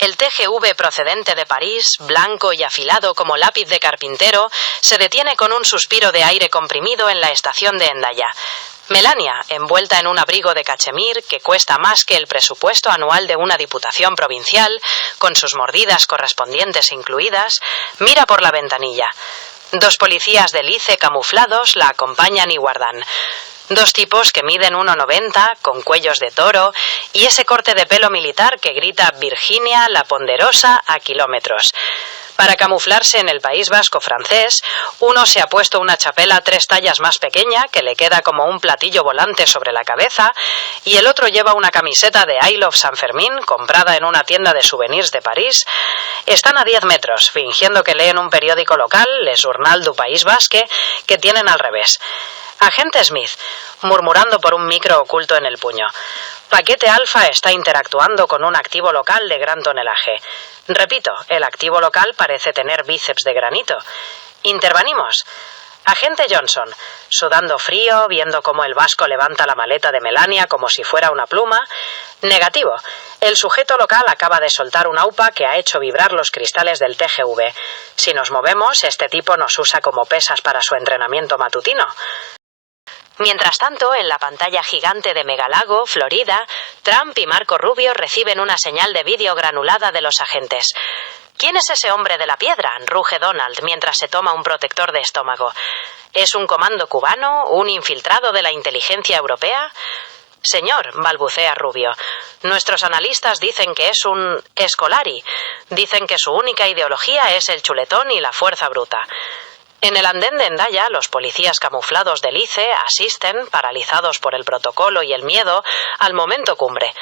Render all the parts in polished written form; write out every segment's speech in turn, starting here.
El TGV procedente de París, blanco y afilado como lápiz de carpintero, se detiene con un suspiro de aire comprimido en la estación de Hendaya. Melania, envuelta en un abrigo de cachemir que cuesta más que el presupuesto anual de una diputación provincial, con sus mordidas correspondientes incluidas, mira por la ventanilla. Dos policías del ICE camuflados la acompañan y guardan. Dos tipos que miden 1,90, con cuellos de toro, y ese corte de pelo militar que grita Virginia la Ponderosa a kilómetros. Para camuflarse en el País Vasco francés, uno se ha puesto una chapela 3 tallas más pequeña que le queda como un platillo volante sobre la cabeza, y el otro lleva una camiseta de I Love San Fermín comprada en una tienda de souvenirs de París. Están a 10 metros, fingiendo que leen un periódico local, Le Journal du País Basque, que tienen al revés. Agente Smith, murmurando por un micro oculto en el puño. Paquete Alfa está interactuando con un activo local de gran tonelaje. Repito, el activo local parece tener bíceps de granito. Intervenimos. Agente Johnson, sudando frío, viendo cómo el vasco levanta la maleta de Melania como si fuera una pluma. Negativo. El sujeto local acaba de soltar un AUPA que ha hecho vibrar los cristales del TGV. Si nos movemos, este tipo nos usa como pesas para su entrenamiento matutino. Mientras tanto, en la pantalla gigante de Megalago, Florida, Trump y Marco Rubio reciben una señal de vídeo granulada de los agentes. ¿Quién es ese hombre de la piedra?, ruge Donald mientras se toma un protector de estómago. ¿Es un comando cubano? ¿Un infiltrado de la inteligencia europea? Señor, balbucea Rubio, nuestros analistas dicen que es un Scolari. Dicen que su única ideología es el chuletón y la fuerza bruta. En el andén de Hendaya, los policías camuflados del ICE asisten, paralizados por el protocolo y el miedo, al momento cumbre.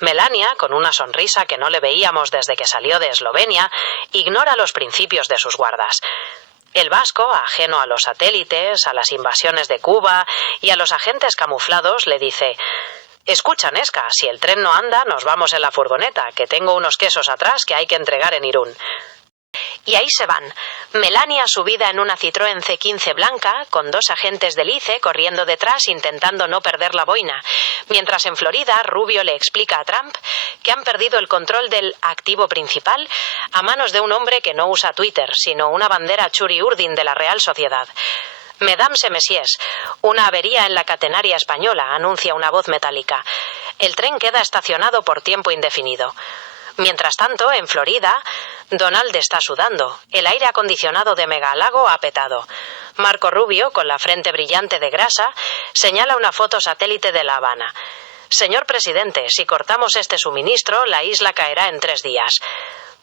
Melania, con una sonrisa que no le veíamos desde que salió de Eslovenia, ignora los principios de sus guardas. El vasco, ajeno a los satélites, a las invasiones de Cuba y a los agentes camuflados, le dice: «Escucha, Nesca, si el tren no anda, nos vamos en la furgoneta, que tengo unos quesos atrás que hay que entregar en Irún». Y ahí se van. Melania subida en una Citroën C15 blanca, con dos agentes del ICE corriendo detrás intentando no perder la boina, mientras en Florida Rubio le explica a Trump que han perdido el control del activo principal a manos de un hombre que no usa Twitter, sino una bandera Churi-Urdin de la Real Sociedad. «Mesdames et messieurs, una avería en la catenaria española», anuncia una voz metálica. El tren queda estacionado por tiempo indefinido. Mientras tanto, en Florida, Donald está sudando. El aire acondicionado de Megalago ha petado. Marco Rubio, con la frente brillante de grasa, señala una foto satélite de La Habana. «Señor presidente, si cortamos este suministro, la isla caerá en 3 días».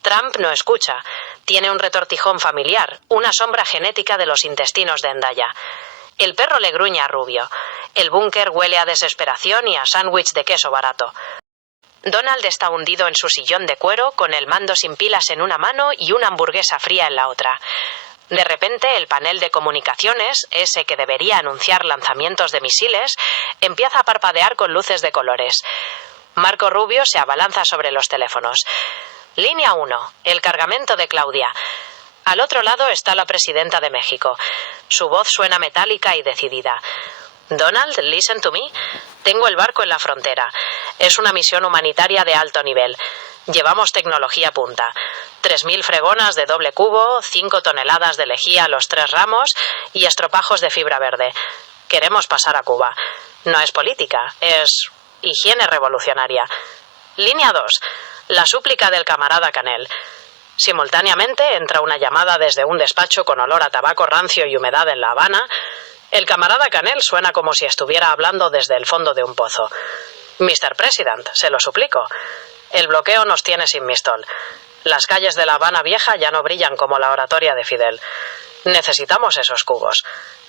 Trump no escucha. Tiene un retortijón familiar, una sombra genética de los intestinos de Hendaya. El perro le gruñe a Rubio. El búnker huele a desesperación y a sándwich de queso barato. Donald está hundido en su sillón de cuero con el mando sin pilas en una mano y una hamburguesa fría en la otra. De repente, el panel de comunicaciones, ese que debería anunciar lanzamientos de misiles, empieza a parpadear con luces de colores. Marco Rubio se abalanza sobre los teléfonos. Línea 1, el cargamento de Claudia. Al otro lado está la presidenta de México. Su voz suena metálica y decidida. «Donald, listen to me. Tengo el barco en la frontera. Es una misión humanitaria de alto nivel. Llevamos tecnología punta. 3.000 fregonas de doble cubo, 5 toneladas de lejía a los 3 ramos y estropajos de fibra verde. Queremos pasar a Cuba. No es política, es higiene revolucionaria. Línea 2. La súplica del camarada Canel». Simultáneamente entra una llamada desde un despacho con olor a tabaco rancio y humedad en La Habana. El camarada Canel suena como si estuviera hablando desde el fondo de un pozo. «Mr. President, se lo suplico. El bloqueo nos tiene sin mistol. Las calles de La Habana Vieja ya no brillan como la oratoria de Fidel. Necesitamos esos cubos.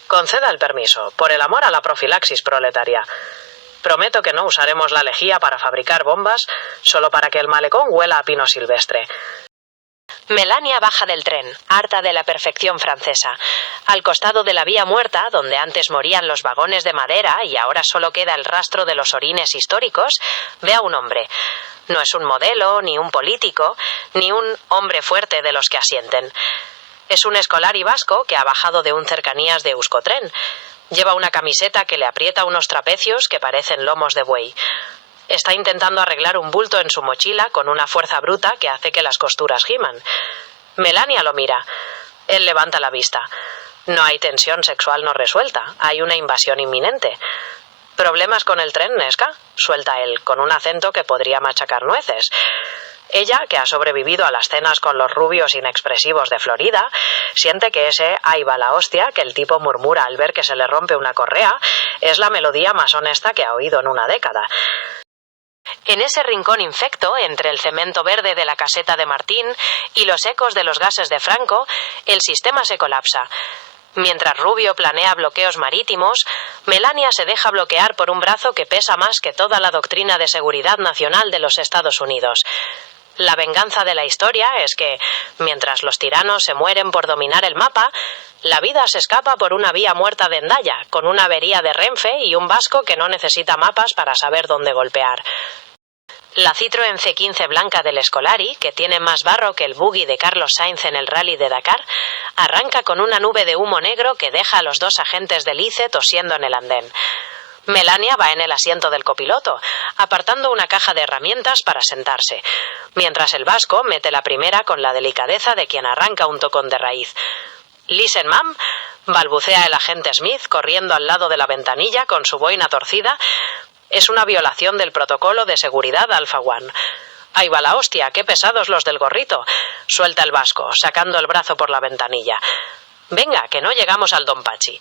Conceda el permiso, por el amor a la profilaxis proletaria. Prometo que no usaremos la lejía para fabricar bombas, solo para que el malecón huela a pino silvestre». Melania baja del tren, harta de la perfección francesa. Al costado de la vía muerta, donde antes morían los vagones de madera y ahora solo queda el rastro de los orines históricos, ve a un hombre. No es un modelo, ni un político, ni un hombre fuerte de los que asienten. Es un escolari vasco que ha bajado de un cercanías de Euskotren. Lleva una camiseta que le aprieta unos trapecios que parecen lomos de buey. Está intentando arreglar un bulto en su mochila con una fuerza bruta que hace que las costuras giman. Melania lo mira. Él levanta la vista. No hay tensión sexual no resuelta. Hay una invasión inminente. ¿Problemas con el tren, Nesca?, suelta él, con un acento que podría machacar nueces. Ella, que ha sobrevivido a las cenas con los rubios inexpresivos de Florida, siente que ese "ahí va la hostia" que el tipo murmura al ver que se le rompe una correa es la melodía más honesta que ha oído en una década. En ese rincón infecto, entre el cemento verde de la caseta de Martín y los ecos de los gases de Franco, el sistema se colapsa. Mientras Rubio planea bloqueos marítimos, Melania se deja bloquear por un brazo que pesa más que toda la doctrina de seguridad nacional de los Estados Unidos. La venganza de la historia es que, mientras los tiranos se mueren por dominar el mapa, la vida se escapa por una vía muerta de Hendaya, con una avería de Renfe y un vasco que no necesita mapas para saber dónde golpear. La Citroën C15 blanca del Scolari, que tiene más barro que el buggy de Carlos Sainz en el Rally de Dakar, arranca con una nube de humo negro que deja a los dos agentes del ICE tosiendo en el andén. Melania va en el asiento del copiloto, apartando una caja de herramientas para sentarse, mientras el vasco mete la primera con la delicadeza de quien arranca un tocón de raíz. «Listen, ma'am», balbucea el agente Smith corriendo al lado de la ventanilla con su boina torcida. Es una violación del protocolo de seguridad Alpha One. «Ahí va la hostia, qué pesados los del gorrito», suelta el vasco, sacando el brazo por la ventanilla. «Venga, que no llegamos al Don Pachi».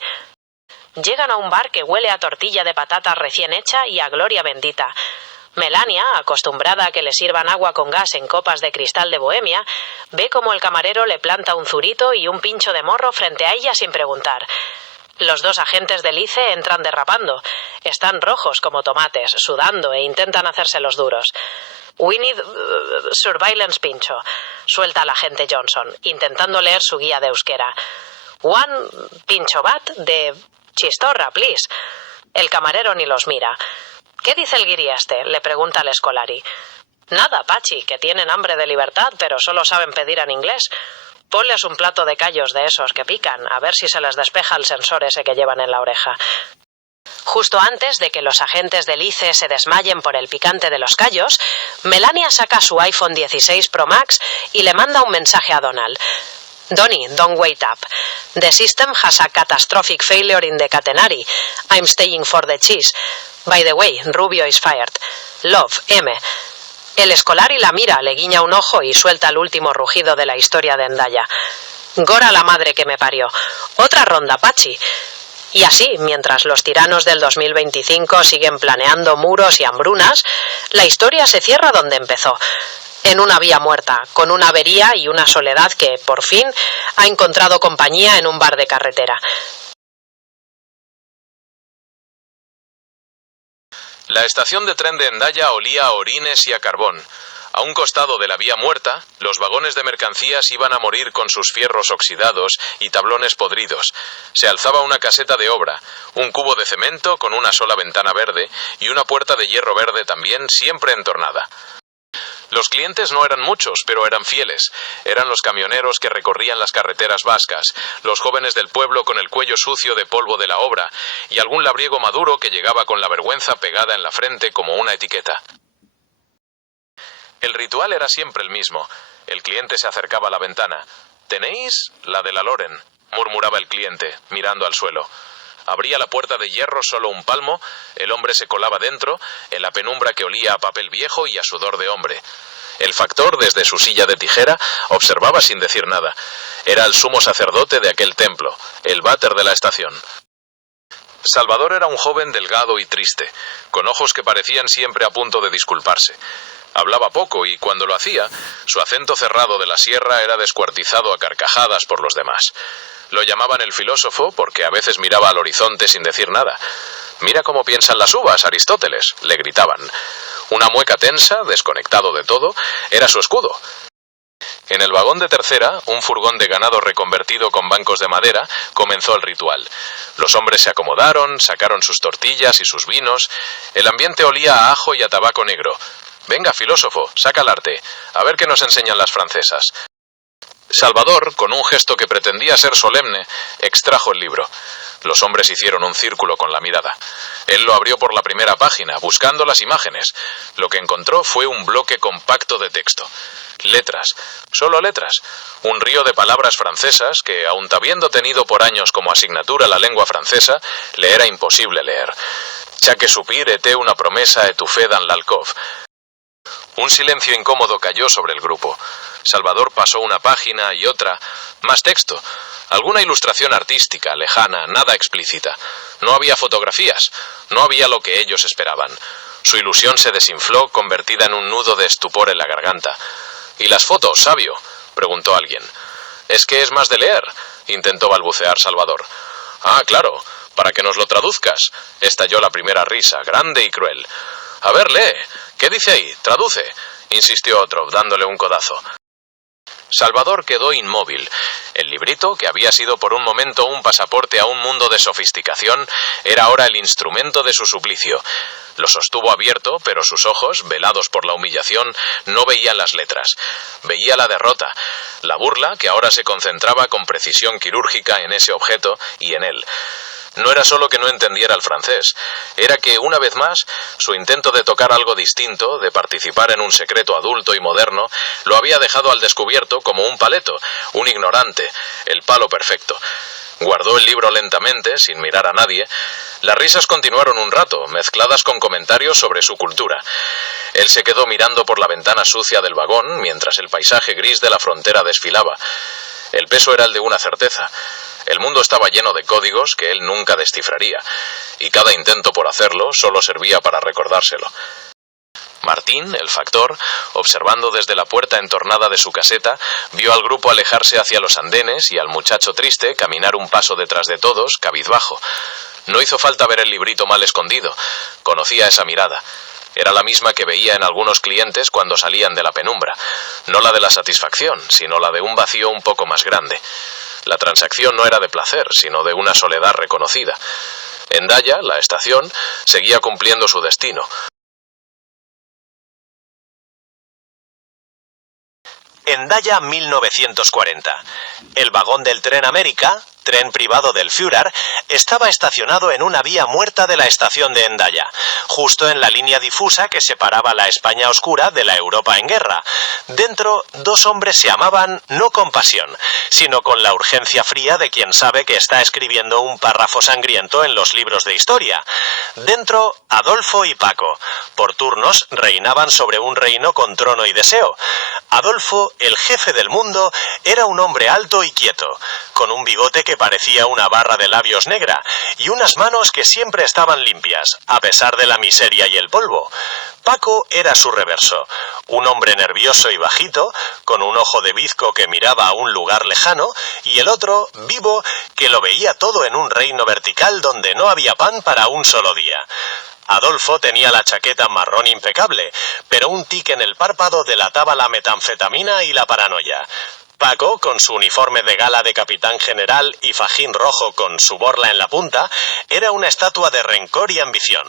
Llegan a un bar que huele a tortilla de patatas recién hecha y a gloria bendita. Melania, acostumbrada a que le sirvan agua con gas en copas de cristal de Bohemia, ve como el camarero le planta un zurito y un pincho de morro frente a ella sin preguntar. Los dos agentes del ICE entran derrapando. Están rojos como tomates, sudando e intentan hacerse los duros. «We need surveillance pincho», suelta el agente Johnson, intentando leer su guía de euskera. «One pincho bat de chistorra, please». El camarero ni los mira. «¿Qué dice el guiri este?», le pregunta el Scolari. «Nada, Pachi, que tienen hambre de libertad, pero solo saben pedir en inglés. Ponles un plato de callos de esos que pican, a ver si se les despeja el sensor ese que llevan en la oreja». Justo antes de que los agentes del ICE se desmayen por el picante de los callos, Melania saca su iPhone 16 Pro Max y le manda un mensaje a Donald. «Donny, don't wait up. The system has a catastrophic failure in the catenary. I'm staying for the cheese. By the way, Rubio is fired. Love, M». El Scolari la mira, le guiña un ojo y suelta el último rugido de la historia de Hendaya. «Gora la madre que me parió. Otra ronda, Pachi». Y así, mientras los tiranos del 2025 siguen planeando muros y hambrunas, la historia se cierra donde empezó, en una vía muerta, con una avería y una soledad que, por fin, ha encontrado compañía en un bar de carretera. La estación de tren de Hendaya olía a orines y a carbón. A un costado de la vía muerta, los vagones de mercancías iban a morir con sus fierros oxidados y tablones podridos. Se alzaba una caseta de obra, un cubo de cemento con una sola ventana verde y una puerta de hierro verde también siempre entornada. Los clientes no eran muchos, pero eran fieles. Eran los camioneros que recorrían las carreteras vascas, los jóvenes del pueblo con el cuello sucio de polvo de la obra y algún labriego maduro que llegaba con la vergüenza pegada en la frente como una etiqueta. El ritual era siempre el mismo. El cliente se acercaba a la ventana. «¿Tenéis la de la Loren?», murmuraba el cliente, mirando al suelo. Abría la puerta de hierro solo un palmo, el hombre se colaba dentro, en la penumbra que olía a papel viejo y a sudor de hombre. El factor, desde su silla de tijera, observaba sin decir nada. Era el sumo sacerdote de aquel templo, el váter de la estación. Salvador era un joven delgado y triste, con ojos que parecían siempre a punto de disculparse. Hablaba poco y, cuando lo hacía, su acento cerrado de la sierra era descuartizado a carcajadas por los demás. Lo llamaban el filósofo porque a veces miraba al horizonte sin decir nada. «Mira cómo piensan las uvas, Aristóteles», le gritaban. Una mueca tensa, desconectado de todo, era su escudo. En el vagón de tercera, un furgón de ganado reconvertido con bancos de madera, comenzó el ritual. Los hombres se acomodaron, sacaron sus tortillas y sus vinos. El ambiente olía a ajo y a tabaco negro. «Venga, filósofo, saca el arte. A ver qué nos enseñan las francesas». Salvador, con un gesto que pretendía ser solemne, extrajo el libro. Los hombres hicieron un círculo con la mirada. Él lo abrió por la primera página, buscando las imágenes. Lo que encontró fue un bloque compacto de texto. Letras, solo letras. Un río de palabras francesas que, aun habiendo tenido por años como asignatura la lengua francesa, le era imposible leer. Chaque soupir était una promesa étouffée dans l'alcôve. Un silencio incómodo cayó sobre el grupo. Salvador pasó una página y otra. Más texto. Alguna ilustración artística, lejana, nada explícita. No había fotografías. No había lo que ellos esperaban. Su ilusión se desinfló, convertida en un nudo de estupor en la garganta. ¿Y las fotos, sabio?, preguntó alguien. «Es que es más de leer», intentó balbucear Salvador. «Ah, claro, para que nos lo traduzcas», estalló la primera risa, grande y cruel. «A ver, lee. ¿Qué dice ahí? Traduce», insistió otro, dándole un codazo. Salvador quedó inmóvil. El librito, que había sido por un momento un pasaporte a un mundo de sofisticación, era ahora el instrumento de su suplicio. Lo sostuvo abierto, pero sus ojos, velados por la humillación, no veían las letras. Veía la derrota, la burla que ahora se concentraba con precisión quirúrgica en ese objeto y en él. No era solo que no entendiera el francés, era que, una vez más, su intento de tocar algo distinto, de participar en un secreto adulto y moderno, lo había dejado al descubierto como un paleto, un ignorante, el palo perfecto. Guardó el libro lentamente, sin mirar a nadie. Las risas continuaron un rato, mezcladas con comentarios sobre su cultura. Él se quedó mirando por la ventana sucia del vagón, mientras el paisaje gris de la frontera desfilaba. El peso era el de una certeza. El mundo estaba lleno de códigos que él nunca descifraría, y cada intento por hacerlo solo servía para recordárselo. Martín, el factor, observando desde la puerta entornada de su caseta, vio al grupo alejarse hacia los andenes y al muchacho triste caminar un paso detrás de todos, cabizbajo. No hizo falta ver el librito mal escondido. Conocía esa mirada. Era la misma que veía en algunos clientes cuando salían de la penumbra. No la de la satisfacción, sino la de un vacío un poco más grande. La transacción no era de placer, sino de una soledad reconocida. Hendaya, la estación, seguía cumpliendo su destino. Hendaya 1940. El vagón del tren América, tren privado del Führer, estaba estacionado en una vía muerta de la estación de Hendaya, justo en la línea difusa que separaba la España oscura de la Europa en guerra. Dentro, dos hombres se amaban no con pasión, sino con la urgencia fría de quien sabe que está escribiendo un párrafo sangriento en los libros de historia. Dentro, Adolfo y Paco. Por turnos reinaban sobre un reino con trono y deseo. Adolfo, el jefe del mundo, era un hombre alto y quieto, con un bigote que parecía una barra de labios negra y unas manos que siempre estaban limpias, a pesar de la miseria y el polvo. Paco era su reverso, un hombre nervioso y bajito, con un ojo de bizco que miraba a un lugar lejano, y el otro, vivo, que lo veía todo en un reino vertical donde no había pan para un solo día. Adolfo tenía la chaqueta marrón impecable, pero un tic en el párpado delataba la metanfetamina y la paranoia. Paco, con su uniforme de gala de capitán general y fajín rojo con su borla en la punta, era una estatua de rencor y ambición.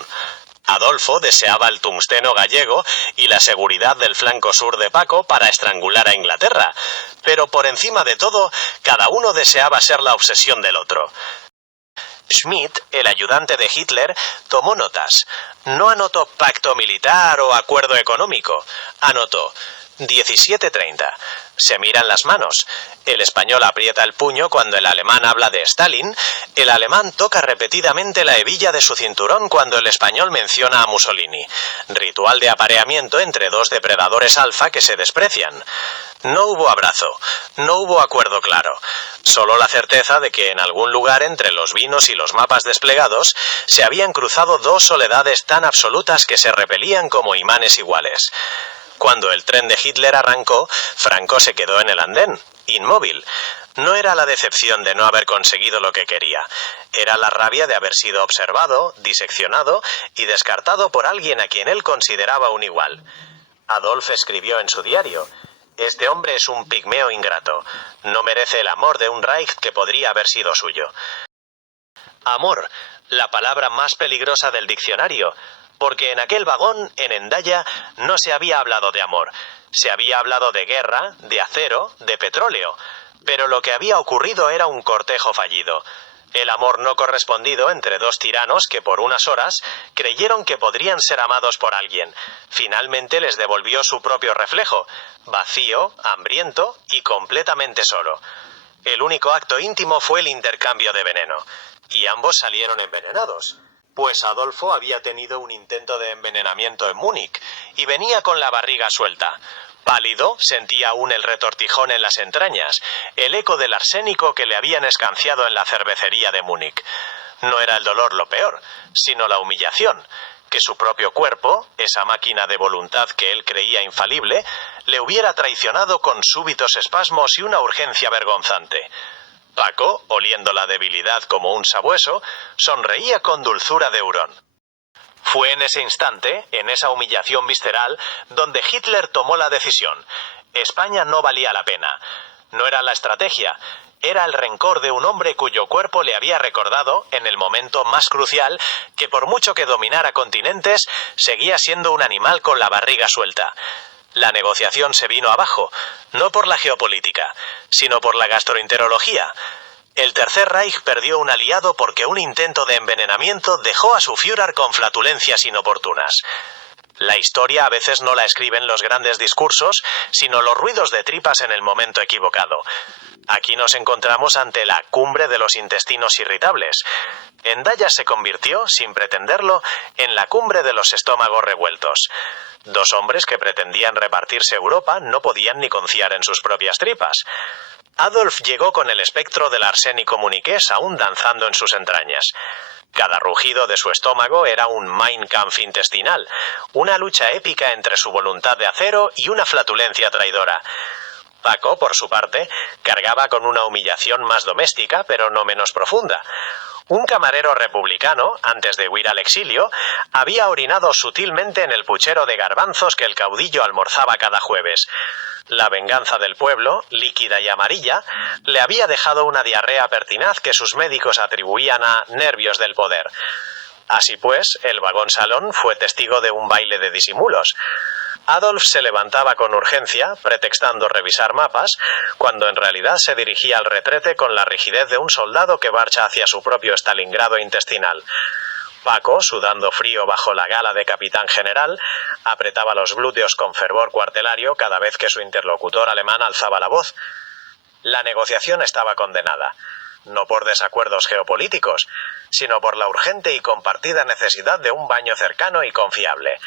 Adolfo deseaba el tungsteno gallego y la seguridad del flanco sur de Paco para estrangular a Inglaterra, pero por encima de todo, cada uno deseaba ser la obsesión del otro. Schmidt, el ayudante de Hitler, tomó notas. No anotó pacto militar o acuerdo económico. Anotó 17:30. Se miran las manos. El español aprieta el puño cuando el alemán habla de Stalin. El alemán toca repetidamente la hebilla de su cinturón cuando el español menciona a Mussolini. Ritual de apareamiento entre dos depredadores alfa que se desprecian. No hubo abrazo. No hubo acuerdo claro. Solo la certeza de que en algún lugar entre los vinos y los mapas desplegados se habían cruzado dos soledades tan absolutas que se repelían como imanes iguales. Cuando el tren de Hitler arrancó, Franco se quedó en el andén, inmóvil. No era la decepción de no haber conseguido lo que quería. Era la rabia de haber sido observado, diseccionado y descartado por alguien a quien él consideraba un igual. Adolf escribió en su diario: «Este hombre es un pigmeo ingrato. No merece el amor de un Reich que podría haber sido suyo». Amor, la palabra más peligrosa del diccionario, porque en aquel vagón, en Hendaya, no se había hablado de amor. Se había hablado de guerra, de acero, de petróleo. Pero lo que había ocurrido era un cortejo fallido. El amor no correspondido entre dos tiranos que por unas horas creyeron que podrían ser amados por alguien. Finalmente les devolvió su propio reflejo, vacío, hambriento y completamente solo. El único acto íntimo fue el intercambio de veneno, y ambos salieron envenenados, pues Adolfo había tenido un intento de envenenamiento en Múnich y venía con la barriga suelta. Pálido, sentía aún el retortijón en las entrañas, el eco del arsénico que le habían escanciado en la cervecería de Múnich. No era el dolor lo peor, sino la humillación, que su propio cuerpo, esa máquina de voluntad que él creía infalible, le hubiera traicionado con súbitos espasmos y una urgencia vergonzante. Paco, oliendo la debilidad como un sabueso, sonreía con dulzura de hurón. Fue en ese instante, en esa humillación visceral, donde Hitler tomó la decisión. España no valía la pena. No era la estrategia, era el rencor de un hombre cuyo cuerpo le había recordado, en el momento más crucial, que por mucho que dominara continentes, seguía siendo un animal con la barriga suelta. La negociación se vino abajo, no por la geopolítica, sino por la gastroenterología. El Tercer Reich perdió un aliado porque un intento de envenenamiento dejó a su Führer con flatulencias inoportunas. La historia a veces no la escriben los grandes discursos, sino los ruidos de tripas en el momento equivocado. Aquí nos encontramos ante la cumbre de los intestinos irritables. Hendaya se convirtió, sin pretenderlo, en la cumbre de los estómagos revueltos. Dos hombres que pretendían repartirse Europa no podían ni confiar en sus propias tripas. Adolf llegó con el espectro del arsénico muniqués aún danzando en sus entrañas. Cada rugido de su estómago era un Mein Kampf intestinal, una lucha épica entre su voluntad de acero y una flatulencia traidora. Paco, por su parte, cargaba con una humillación más doméstica, pero no menos profunda. Un camarero republicano, antes de huir al exilio, había orinado sutilmente en el puchero de garbanzos que el caudillo almorzaba cada jueves. La venganza del pueblo, líquida y amarilla, le había dejado una diarrea pertinaz que sus médicos atribuían a nervios del poder. Así pues, el vagón salón fue testigo de un baile de disimulos. Adolf se levantaba con urgencia, pretextando revisar mapas, cuando en realidad se dirigía al retrete con la rigidez de un soldado que marcha hacia su propio Stalingrado intestinal. Paco, sudando frío bajo la gala de capitán general, apretaba los glúteos con fervor cuartelario cada vez que su interlocutor alemán alzaba la voz. La negociación estaba condenada, no por desacuerdos geopolíticos, sino por la urgente y compartida necesidad de un baño cercano y confiable.